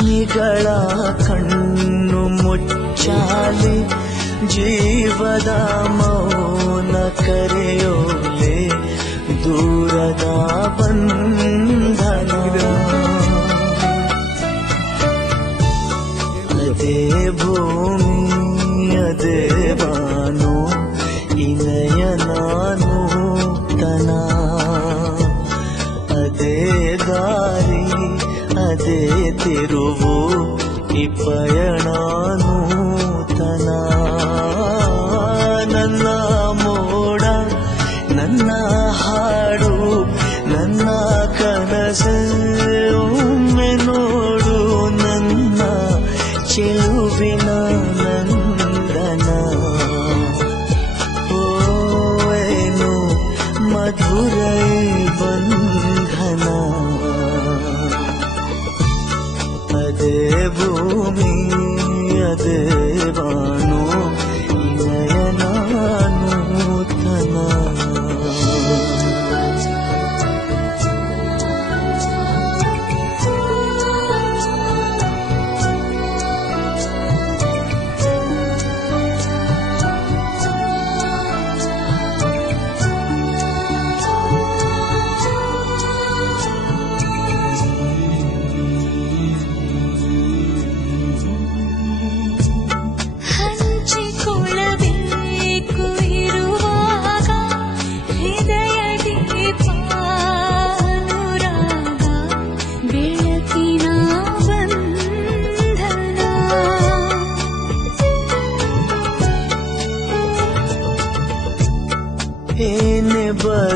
ಕನ್ನಿಗಳ ಕಣ್ಣು ಮುಚ್ಚಾಲೆ ಜೀವದ ಮೌನ ಕರೆಯೋಲೆ ದೂರದ ಬಂಧನ. ತೆರುವು ನಿಪಯಣಾನ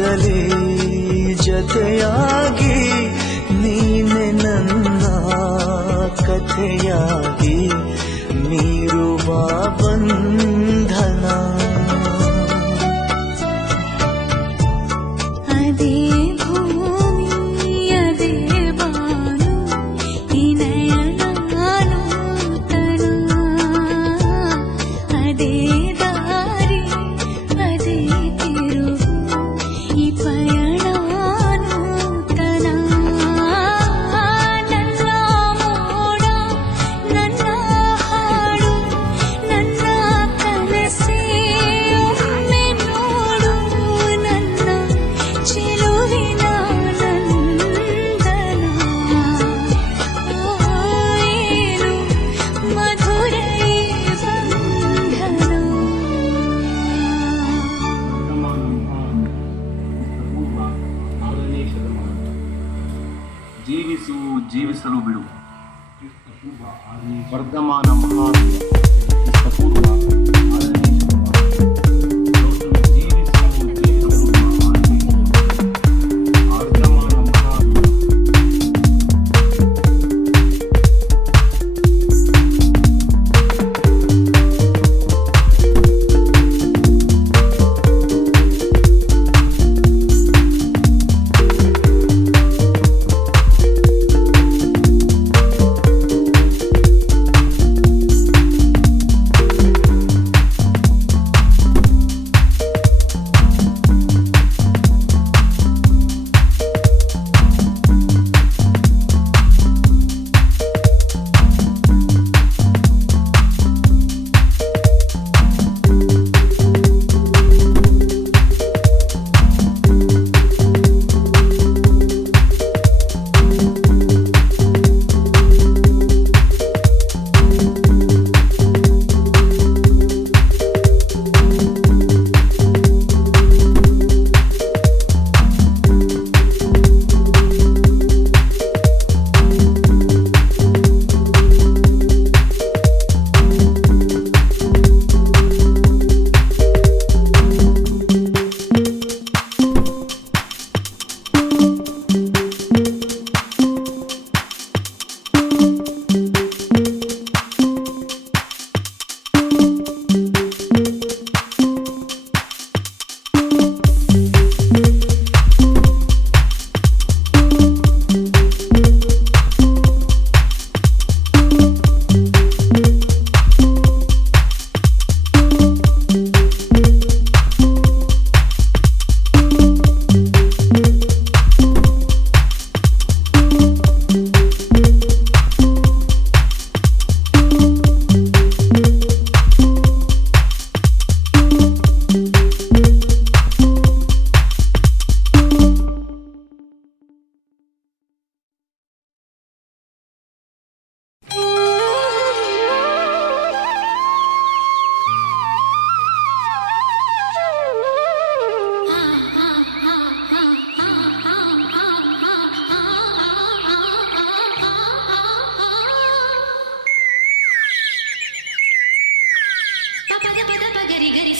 ಬರಲಿ ಜತೆಯಾಗಿ ನೀನೆ ನನ್ನ ಕಥೆಯಾಗಿ ನೀರು मीरुप معنا مهارة. نستفوضها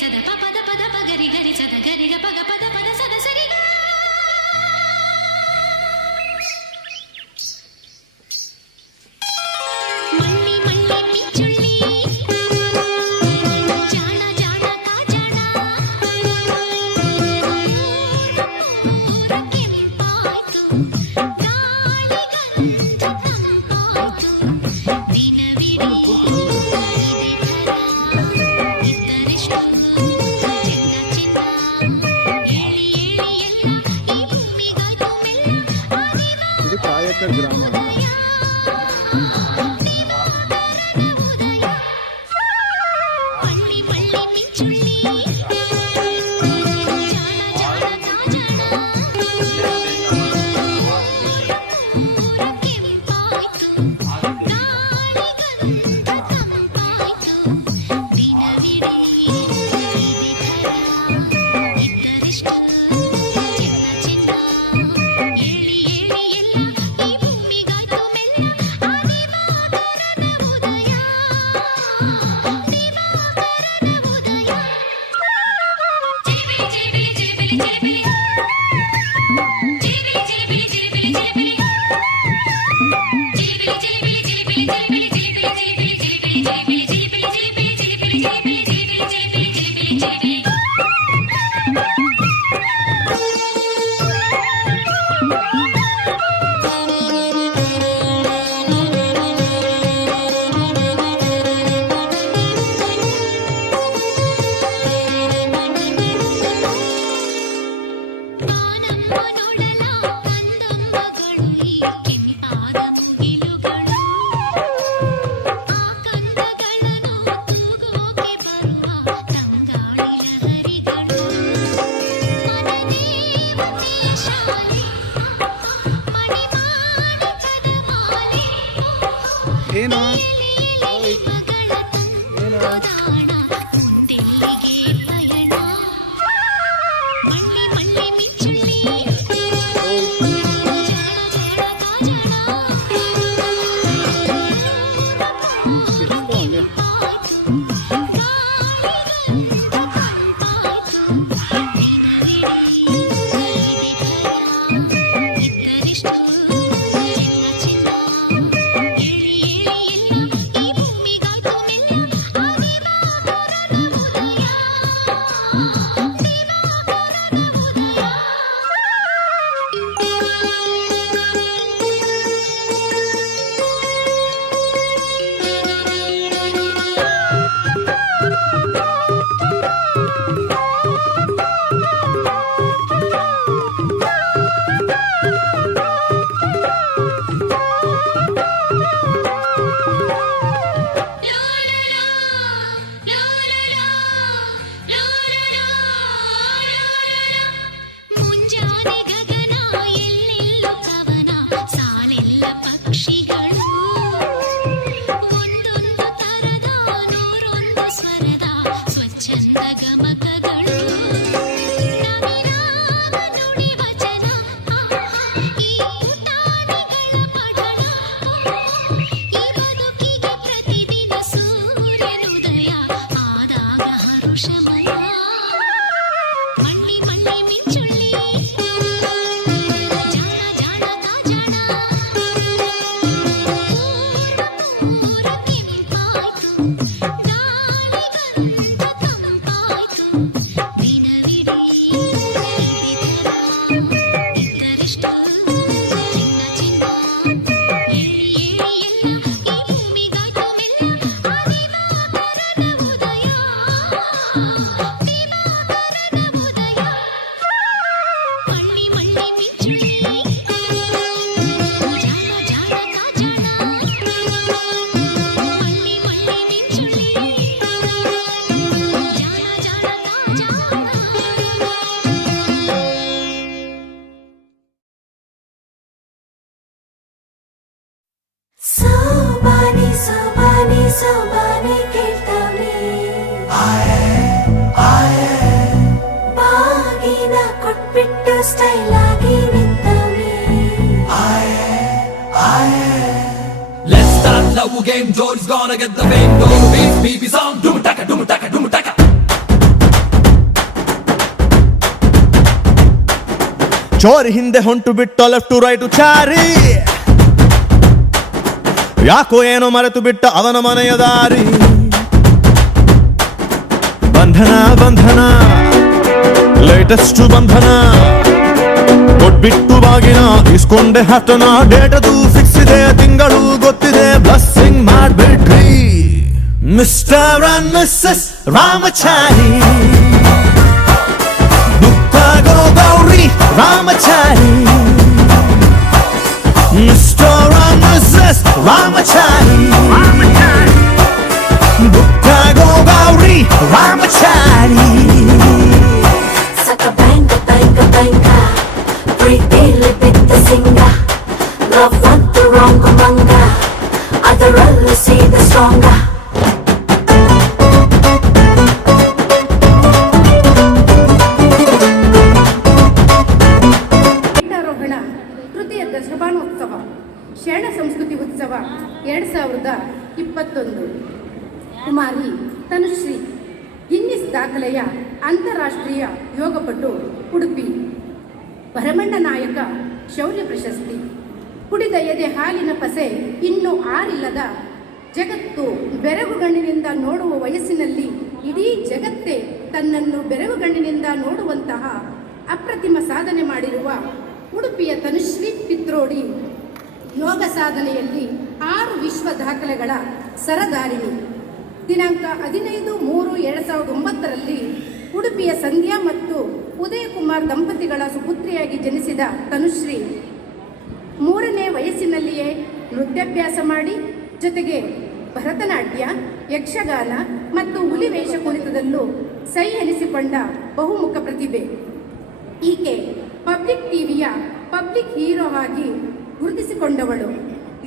casa da papa инстаграма. love game. Jody's gonna get the fame. Don't beats BB sound. Doom taka, doom taka, doom taka. ಚೋರ್ ಹಿಂದೆ ಹೊಂಟು ಬಿಟ್ಟ ಲೆಫ್ಟು ರೈಟು ಚಾರಿ ಯಾಕೋ ಏನೋ ಮರೆತು ಬಿಟ್ಟ ಅವನ ಮನೆಯ ದಾರಿ ಬಂಧನ ಬಂಧನ ಲೇಟೆಸ್ಟ್ ಬಂಧನ ಕೊಟ್ಬಿಟ್ಟು ಬಾಗಿನ ಇಸ್ಕೊಂಡೆ ಹತನ ಡೇಟದು ಫಿಕ್ಸ್ ಇದೆ ತಿಂಗಳು ಗೊತ್ತಿದೆ blessing ಮಾಡ್ಬಿಟ್ರಿ mister and missus Ramachari ದುಃಖಗೋ Gowri Ramachari mister and missus Ramachari ದುಃಖಗೋ ಅದರಲ್ಲೂ see the stronger. ಶರಣ ಸಂಸ್ಕೃತಿ ಉತ್ಸವ ಎರಡು ಸಾವಿರದ ಇಪ್ಪತ್ತೊಂದು. ಕುಮಾರಿ, ತನುಶ್ರೀ, ಗಿನ್ನಿಸ್ ದಾಖಲೆಯ ಅಂತಾರಾಷ್ಟ್ರೀಯ ಯೋಗಪಟು ಉಡುಪಿ. ಭರಮಣ್ಣ ನಾಯಕ, ಶೌರ್ಯ ಪ್ರಶಸ್ತಿ. ಕುಡಿದ ಎದೆ ಹಾಲಿನ ಪಸೆ ಇನ್ನೂ ಆರಿಲ್ಲದ ಜಗತ್ತು ಬೆರಗುಗಣ್ಣಿನಿಂದ ನೋಡುವ ವಯಸ್ಸಿನಲ್ಲಿ ಇಡೀ ಜಗತ್ತೇ ತನ್ನನ್ನು ಬೆರಗುಗಣ್ಣಿನಿಂದ ನೋಡುವಂತಹ ಅಪ್ರತಿಮ ಸಾಧನೆ ಮಾಡಿರುವ ಉಡುಪಿಯ ತನುಶ್ರೀ ಪಿತ್ರೋಡಿ ಯೋಗ ಸಾಧನೆಯಲ್ಲಿ ಆರು ವಿಶ್ವ ದಾಖಲೆಗಳ ಸರದಾರಿಣಿ. ದಿನಾಂಕ ಹದಿನೈದು ಮೂರು ಎರಡು ಸಾವಿರದ ಒಂಬತ್ತರಲ್ಲಿ ಉಡುಪಿಯ ಸಂಧ್ಯಾ ಮತ್ತು ಉದಯ ಕುಮಾರ್ ದಂಪತಿಗಳ ಸುಪುತ್ರಿಯಾಗಿ ಜನಿಸಿದ ತನುಶ್ರೀ ಮೂರನೇ ವಯಸ್ಸಿನಲ್ಲಿಯೇ ನೃತ್ಯಾಭ್ಯಾಸ ಮಾಡಿ ಜೊತೆಗೆ ಭರತನಾಟ್ಯ, ಯಕ್ಷಗಾನ ಮತ್ತು ಹುಲಿವೇಷ ಕುಣಿತದಲ್ಲೂ ಸೈ ಎನಿಸಿಕೊಂಡ ಬಹುಮುಖ ಪ್ರತಿಭೆ. ಈಕೆ ಪಬ್ಲಿಕ್ ಟಿವಿಯ ಪಬ್ಲಿಕ್ ಹೀರೋ ಆಗಿ ಗುರುತಿಸಿಕೊಂಡವಳು.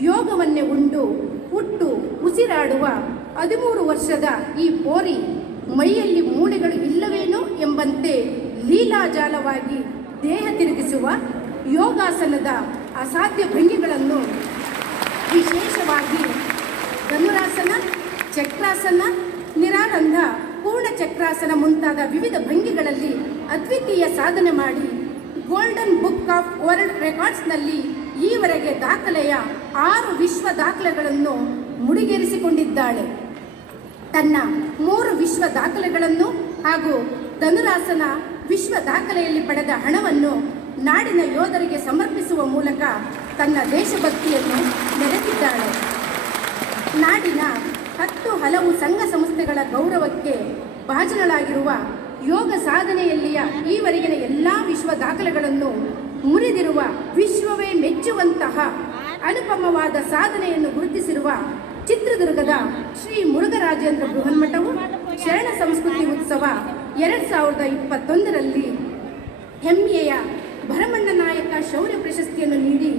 ಯೋಗವನ್ನೇ ಉಂಡು, ಹುಟ್ಟು, ಉಸಿರಾಡುವ ಹದಿಮೂರು ವರ್ಷದ ಈ ಪೋರಿ ಮೈಯಲ್ಲಿ ಮೂಳೆಗಳು ಇಲ್ಲವೇನೋ ಎಂಬಂತೆ ಲೀಲಾಜಾಲವಾಗಿ ದೇಹ ತಿರುಗಿಸುವ ಯೋಗಾಸನದ ಅಸಾಧ್ಯ ಭಂಗಿಗಳನ್ನು ವಿಶೇಷವಾಗಿ ಧನುರಾಸನ, ಚಕ್ರಾಸನ, ನಿರಾನಂದ, ಪೂರ್ಣ ಚಕ್ರಾಸನ ಮುಂತಾದ ವಿವಿಧ ಭಂಗಿಗಳಲ್ಲಿ ಅದ್ವಿತೀಯ ಸಾಧನೆ ಮಾಡಿ ಗೋಲ್ಡನ್ ಬುಕ್ ಆಫ್ ವರ್ಲ್ಡ್ ರೆಕಾರ್ಡ್ಸ್ನಲ್ಲಿ ಈವರೆಗೆ ದಾಖಲೆಯ ಆರು ವಿಶ್ವ ದಾಖಲೆಗಳನ್ನು ಮುಡಿಗೇರಿಸಿಕೊಂಡಿದ್ದಾಳೆ. ತನ್ನ ಮೂರು ವಿಶ್ವ ದಾಖಲೆಗಳನ್ನು ಹಾಗೂ ಧನುರಾಸನ ವಿಶ್ವ ದಾಖಲೆಯಲ್ಲಿ ಪಡೆದ ಹಣವನ್ನು ನಾಡಿನ ಯೋಧರಿಗೆ ಸಮರ್ಪಿಸುವ ಮೂಲಕ ತನ್ನ ದೇಶಭಕ್ತಿಯನ್ನು ಮೆರೆದಿದ್ದಾಳೆ ನಾಡಿನ ಹತ್ತು ಹಲವು ಸಂಘ ಸಂಸ್ಥೆಗಳ ಗೌರವಕ್ಕೆ ಭಾಜನಳಾಗಿರುವ ಯೋಗ ಸಾಧನೆಯಲ್ಲಿಯ ಈವರೆಗಿನ ಎಲ್ಲ ವಿಶ್ವ ದಾಖಲೆಗಳನ್ನು ಮುರಿದಿರುವ ವಿಶ್ವವೇ ಮೆಚ್ಚುವಂತಹ ಅನುಪಮವಾದ ಸಾಧನೆಯನ್ನು ಗುರುತಿಸಿರುವ ಚಿತ್ರದುರ್ಗದ ಶ್ರೀ ಮುರುಘರಾಜೇಂದ್ರ ಬೃಹನ್ಮಠವು ಶರಣ ಸಂಸ್ಕೃತಿ ಉತ್ಸವ ಎರಡ್ ಸಾವಿರದ ಇಪ್ಪತ್ತೊಂದರಲ್ಲಿ ಹೆಮ್ಮೆಯ ಭರಮಣ್ಣ ನಾಯಕ ಶೌರ್ಯ ಪ್ರಶಸ್ತಿಯನ್ನು ನೀಡಿ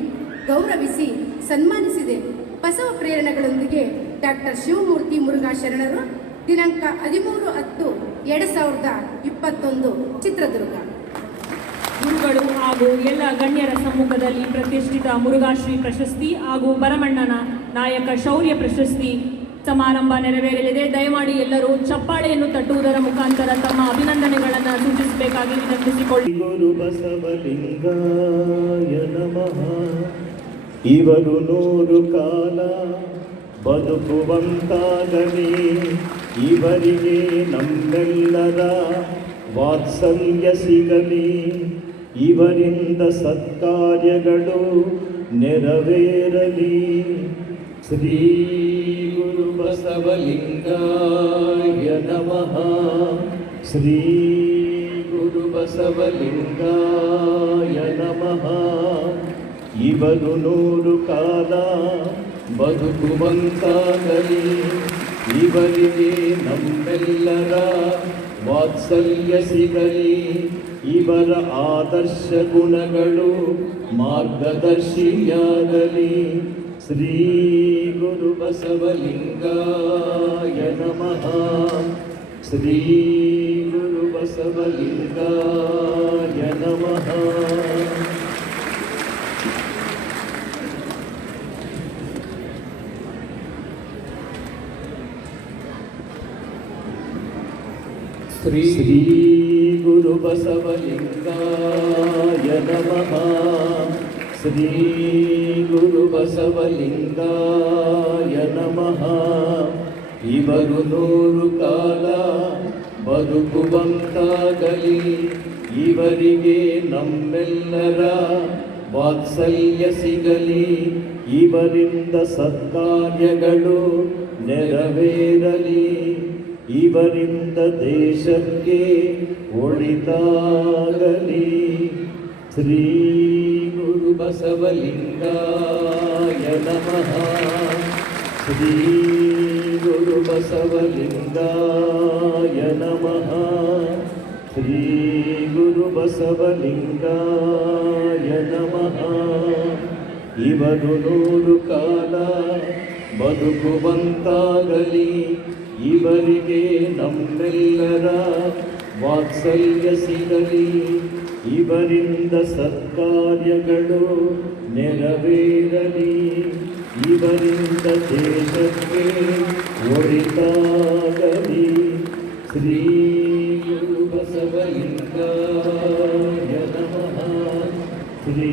ಗೌರವಿಸಿ ಸನ್ಮಾನಿಸಿದೆ. ಬಸವ ಪ್ರೇರಣೆಗಳೊಂದಿಗೆ ಡಾಕ್ಟರ್ ಶಿವಮೂರ್ತಿ ಮುರುಘಾ ಶರಣರು ದಿನಾಂಕ ಹದಿಮೂರು ಹತ್ತು ಎರಡು ಸಾವಿರದ ಇಪ್ಪತ್ತೊಂದು ಚಿತ್ರದುರ್ಗ. ಗುರುಗಳು ಹಾಗೂ ಎಲ್ಲ ಗಣ್ಯರ ಸಮ್ಮುಖದಲ್ಲಿ ಪ್ರತಿಷ್ಠಿತ ಮುರುಘಾಶ್ರೀ ಪ್ರಶಸ್ತಿ ಹಾಗೂ ಭರಮಣ್ಣನ ನಾಯಕ ಶೌರ್ಯ ಪ್ರಶಸ್ತಿ ಸಮಾರಂಭ ನೆರವೇರಲಿದೆ. ದಯಮಾಡಿ ಎಲ್ಲರೂ ಚಪ್ಪಾಳೆಯನ್ನು ತಟ್ಟುವುದರ ಮುಖಾಂತರ ತಮ್ಮ ಅಭಿನಂದನೆಗಳನ್ನು ಸೂಚಿಸಬೇಕಾಗಿ ವಿನಂತಿಸಿಕೊಳ್ಳಿ. ಗುರು ಬಸವಲಿಂಗಾಯ ನಮಃ. ಇವರು ನೂರು ಕಾಲ ಬದುಕುವಂತಾಗಲಿ. ಇವರಿಗೆ ನಮ್ಮೆಲ್ಲರ ವಾತ್ಸಲ್ಯ ಸಿಗಲಿ. ಇವರಿಂದ ಸತ್ಕಾರ್ಯಗಳು ನೆರವೇರಲಿ. ಶ್ರೀ ಗುರು ಬಸವಲಿಂಗಾಯ ನಮಃ. ಶ್ರೀ ಗುರು ಬಸವಲಿಂಗಾಯ ನಮಃ. ಇವರು ನೂರು ಕಾಲ ಬದುಕುವಂತಾಗಲಿ ಇವರಿಗೆ ನಮ್ಮೆಲ್ಲರ ವಾತ್ಸಲ್ಯ ಸಿಗಲಿ. ಇವರ ಆದರ್ಶ ಗುಣಗಳು ಮಾರ್ಗದರ್ಶಿಯಾಗಲಿ. ಶ್ರೀ ಗುರು ಬಸವಲಿಂಗಾಯ ನಮಃ. ಶ್ರೀ ಗುರು ಬಸವಲಿಂಗಾಯ ನಮಃ ಶ್ರೀ ಶ್ರೀ ಗುರು ಬಸವಲಿಂಗಾಯ ನಮಃ. ಶ್ರೀ ಗುರು ಬಸವಲಿಂಗಾಯ ನಮಃ. ಇವರು ನೂರು ಕಾಲ ಬದುಕುವಂತಾಗಲಿ. ಇವರಿಗೆ ನಮ್ಮೆಲ್ಲರ ವಾತ್ಸಲ್ಯ ಸಿಗಲಿ. ಇವರಿಂದ ಸತ್ಕಾರ್ಯಗಳು ನೆರವೇರಲಿ. ಇವರಿಂದ ದೇಶಕ್ಕೆ ಒಳಿತಾಗಲಿ. ಶ್ರೀ ಗುರು ಬಸವಲಿಂಗಾಯ ನಮಃ. ಶ್ರೀ ಗುರು ಬಸವಲಿಂಗಾಯ ನಮಃ. ಶ್ರೀ ಗುರು ಬಸವಲಿಂಗಾಯ ನಮಃ. ಇವರು ನೂರು ಕಾಲ ಬದುಕುವಂತಾಗಲಿ. ಇವರಿಗೆ ನಮ್ಮೆಲ್ಲರ ವಾತ್ಸಲ್ಯ ಸಿಗಲಿ. ಇವರಿಂದ ಸತ್ಕಾರ್ಯಗಳು ನೆರವೇರಲಿ. ಇವರಿಂದ ದೇಶಕ್ಕೆ ಒಳಿತಾಗಲಿ. ಶ್ರೀ ಗುರು ಬಸವಲಿಂಗಾಯ ನಮಃ. ಶ್ರೀ